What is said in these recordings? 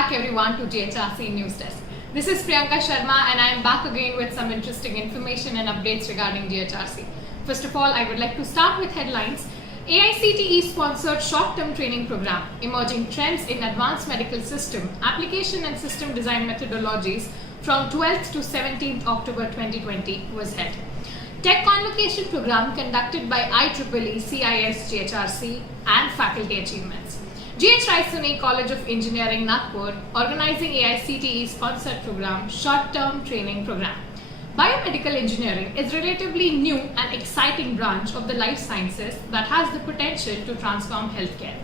back everyone to GHRCE NewsDesk. This is Priyanka Sharma and I am back again with some interesting information and updates regarding GHRCE. First of all, I would like to start with headlines. AICTE sponsored short-term training program, Emerging Trends in Advanced Medical System, Application and System Design Methodologies from 12th to 17th October 2020 was held. Tech Convocation program conducted by IEEE, CIS, GHRCE and faculty achievements. GHRCE College of Engineering, Nagpur, organizing AICTE sponsored program, short-term training program. Biomedical engineering is relatively new and exciting branch of the life sciences that has the potential to transform healthcare,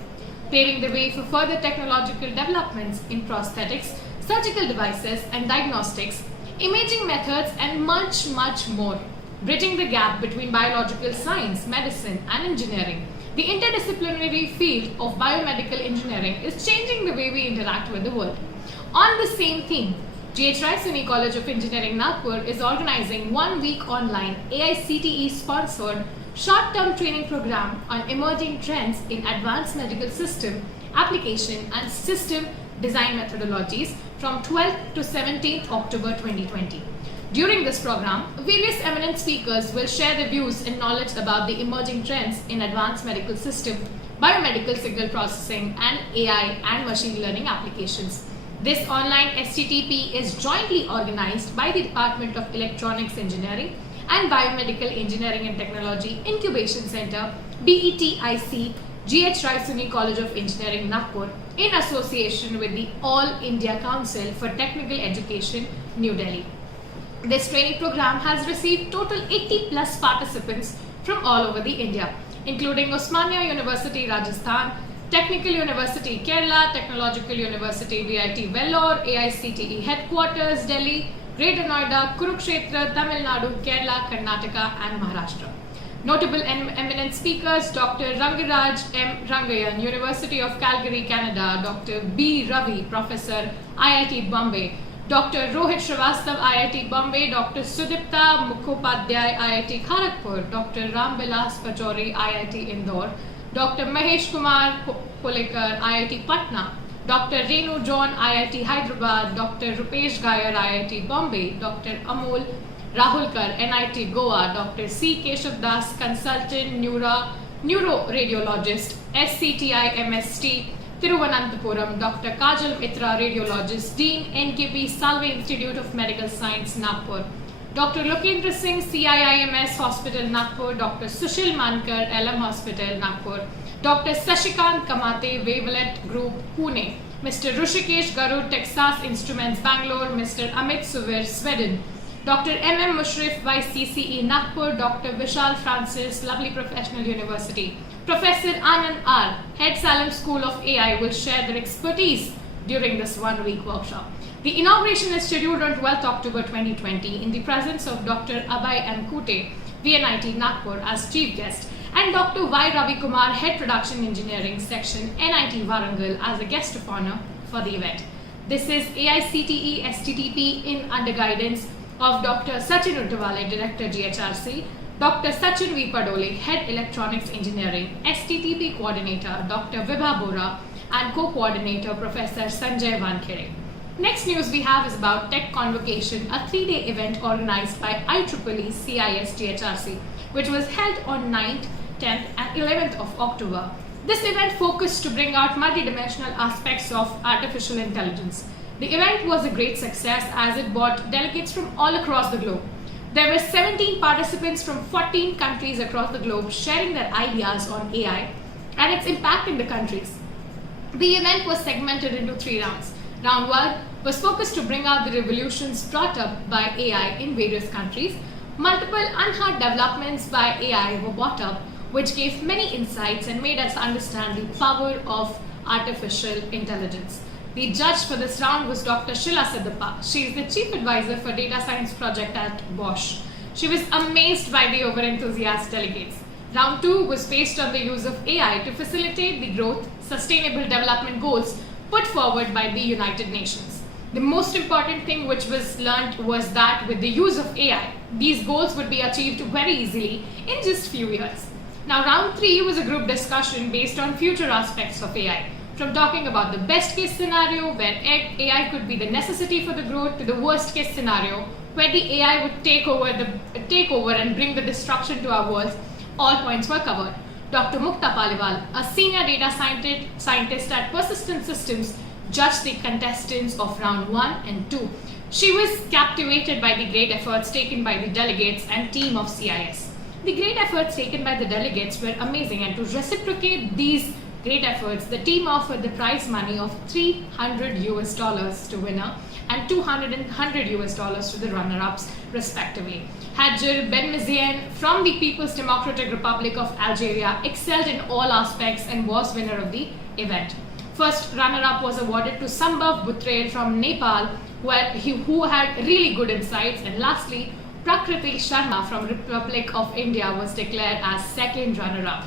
paving the way for further technological developments in prosthetics, surgical devices and diagnostics, imaging methods and much more, bridging the gap between biological science, medicine and engineering. The interdisciplinary field of biomedical engineering is changing the way we interact with the world. On the same theme, GHRCE College of Engineering, Nagpur is organizing 1-week online AICTE-sponsored short-term training program on emerging trends in advanced medical system, application and system design methodologies from 12th to 17th October 2020. During this program, various eminent speakers will share their views and knowledge about the emerging trends in advanced medical system, biomedical signal processing, and AI and machine learning applications. This online STTP is jointly organized by the Department of Electronics Engineering and Biomedical Engineering and Technology Incubation Center, BETIC, GHRCE College of Engineering, Nagpur, in association with the All India Council for Technical Education, New Delhi. This training program has received total 80 plus participants from all over the India, including Osmania University, Rajasthan, Technical University, Kerala, Technological University, VIT Vellore, AICTE Headquarters, Delhi, Greater Noida, Kurukshetra, Tamil Nadu, Kerala, Karnataka and Maharashtra. Notable eminent speakers, Dr. Rangaraj M. Rangayan, University of Calgary, Canada, Dr. B. Ravi, Professor, IIT Bombay, Dr. Rohit Srivastav, IIT Bombay, Dr. Sudipta Mukhopadhyay, IIT Kharagpur, Dr. Ram Vilas Pachauri, IIT Indore, Dr. Mahesh Kumar Polekar, IIT Patna, Dr. Renu John, IIT Hyderabad, Dr. Rupesh Gayer, IIT Bombay, Dr. Amol Rahulkar, NIT Goa, Dr. C. Keshav Das, Consultant Neuroradiologist, SCTI MST, Thiruvananthapuram, Dr. Kajal Mitra, Radiologist, Dean, NKP Salve Institute of Medical Science, Nagpur, Dr. Lokendra Singh, CIIMS Hospital, Nagpur, Dr. Sushil Mankar, LM Hospital, Nagpur, Dr. Sashikant Kamate, Wavelet Group, Pune, Mr. Rushikesh Garud, Texas Instruments, Bangalore, Mr. Amit Suvir, Sweden, Dr. M.M. Mushrif, Vice CCE, Nagpur, Dr. Vishal Francis, Lovely Professional University, Professor Anand R., Head Salem School of AI will share their expertise during this 1-week workshop. The inauguration is scheduled on 12th October 2020 in the presence of Dr. Abhay M. Kute, VNIT Nagpur as chief guest, and Dr. Y. Ravi Kumar, Head Production Engineering Section, NIT Warangal as a guest of honor for the event. This is AICTE STTP in under guidance of Dr. Sachin Uddawale, Director GHRCE, Dr. Sachin V. Padole, Head Electronics Engineering, STTP Coordinator, Dr. Vibha Bora, and Co-Coordinator, Professor Sanjay Vankere. Next news we have is about Tech Convocation, a 3-day event organized by IEEE, CIS, GHRCE, which was held on 9th, 10th and 11th of October. This event focused to bring out multidimensional aspects of artificial intelligence. The event was a great success as it brought delegates from all across the globe. There were 17 participants from 14 countries across the globe sharing their ideas on AI and its impact in the countries. The event was segmented into 3 rounds. Round 1 was focused to bring out the revolutions brought up by AI in various countries. Multiple unheard developments by AI were brought up, which gave many insights and made us understand the power of artificial intelligence. The judge for this round was Dr. Shila Siddhappa. She is the Chief Advisor for Data Science Project at Bosch. She was amazed by the over-enthusiastic delegates. Round 2 was based on the use of AI to facilitate the growth, sustainable development goals put forward by the United Nations. The most important thing which was learned was that with the use of AI, these goals would be achieved very easily in just few years. Now round 3 was a group discussion based on future aspects of AI. from talking about the best case scenario where AI could be the necessity for the growth to the worst case scenario where the AI would take over and bring the destruction to our world. All points were covered. Dr. Mukta Paliwal, a senior data scientist at Persistent Systems, judged the contestants of round 1 and 2. She was captivated by the great efforts taken by the delegates and team of CIS. The great efforts taken by the delegates were amazing, and to reciprocate these great efforts, the team offered the prize money of $300 to winner and $200 to the runner-ups, respectively. Hadjir Benmezien from the People's Democratic Republic of Algeria excelled in all aspects and was winner of the event. First runner-up was awarded to Sambhav Buttrel from Nepal, who had really good insights, and lastly, Prakriti Sharma from Republic of India was declared as second runner-up.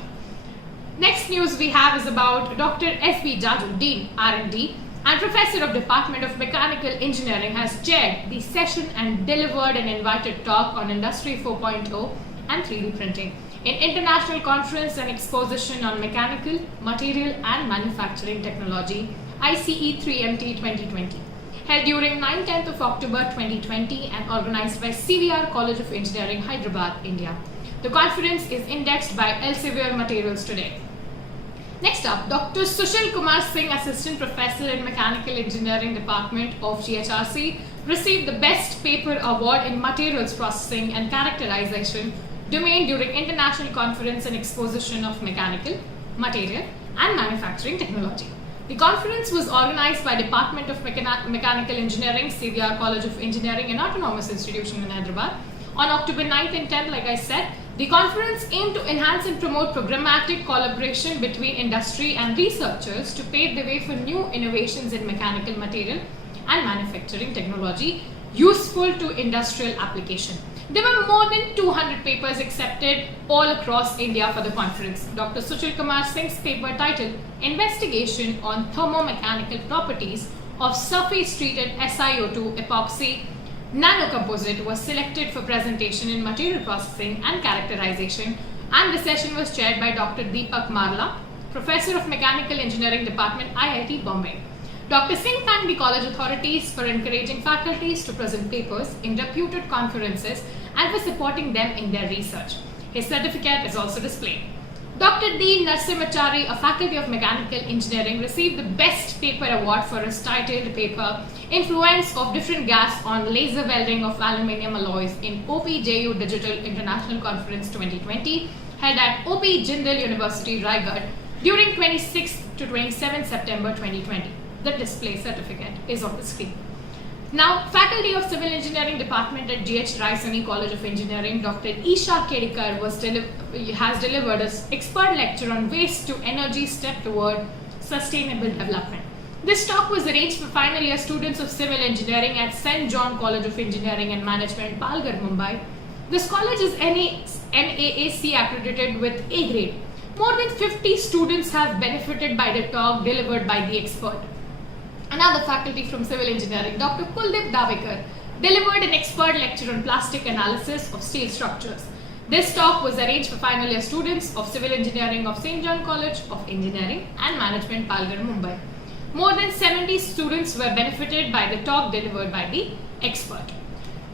Next news we have is about Dr. S.B. Jaju, Dean, R&D, and Professor of Department of Mechanical Engineering, has chaired the session and delivered an invited talk on Industry 4.0 and 3D printing in International Conference and Exposition on Mechanical, Material and Manufacturing Technology, ICE 3MT 2020, held during 9-10th of October 2020 and organized by CVR College of Engineering, Hyderabad, India. The conference is indexed by Elsevier Materials today. Next up, Dr. Sushil Kumar Singh, Assistant Professor in Mechanical Engineering Department of GHRCE, received the Best Paper Award in Materials Processing and Characterization domain during International Conference and Exposition of Mechanical, Material and Manufacturing Technology. The conference was organized by Department of Mechanical Engineering, CVR College of Engineering, an autonomous institution in Hyderabad. On October 9th and 10th, like I said, the conference aimed to enhance and promote programmatic collaboration between industry and researchers to pave the way for new innovations in mechanical material and manufacturing technology useful to industrial application. There were more than 200 papers accepted all across India for the conference. Dr. Sushil Kumar Singh's paper titled Investigation on Thermomechanical Properties of Surface Treated SiO2 Epoxy Nanocomposite was selected for presentation in Material Processing and Characterization, and the session was chaired by Dr. Deepak Marla, Professor of Mechanical Engineering Department, IIT Bombay. Dr. Singh thanked the college authorities for encouraging faculties to present papers in reputed conferences and for supporting them in their research. His certificate is also displayed. Dr. D. Narsimachari, a faculty of Mechanical Engineering, received the Best Paper Award for his titled paper, Influence of Different Gas on Laser Welding of Aluminium Alloys in OPJU Digital International Conference 2020, held at OP Jindal University, Raigad, during 26 to 27 September 2020. The display certificate is on the screen. Now, Faculty of Civil Engineering Department at GHRCE College of Engineering, Dr. Isha Kedikar has delivered an expert lecture on waste to energy step toward sustainable development. This talk was arranged for final year students of civil engineering at St. John College of Engineering and Management, Palghar, Mumbai. This college is NAAC accredited with A grade. More than 50 students have benefited by the talk delivered by the expert. Another faculty from civil engineering, Dr. Kuldeep Davekar, delivered an expert lecture on plastic analysis of steel structures. This talk was arranged for final year students of civil engineering of St. John College of Engineering and Management, Palghar, Mumbai. More than 70 students were benefited by the talk delivered by the expert.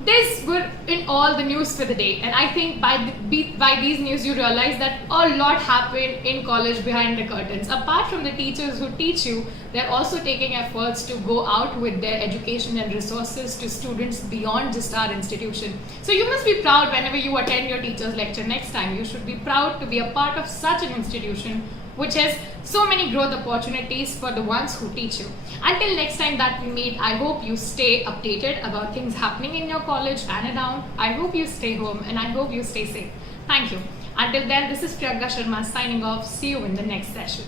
These were in all the news for the day, and I think by these news you realize that a lot happened in college behind the curtains. Apart from the teachers who teach you, they're also taking efforts to go out with their education and resources to students beyond just our institution. So you must be proud whenever you attend your teacher's lecture next time. You should be proud to be a part of such an institution which has so many growth opportunities for the ones who teach you. Until next time that we meet, I hope you stay updated about things happening in your college and around. I hope you stay home and I hope you stay safe. Thank you. Until then, this is Priyanka Sharma signing off. See you in the next session.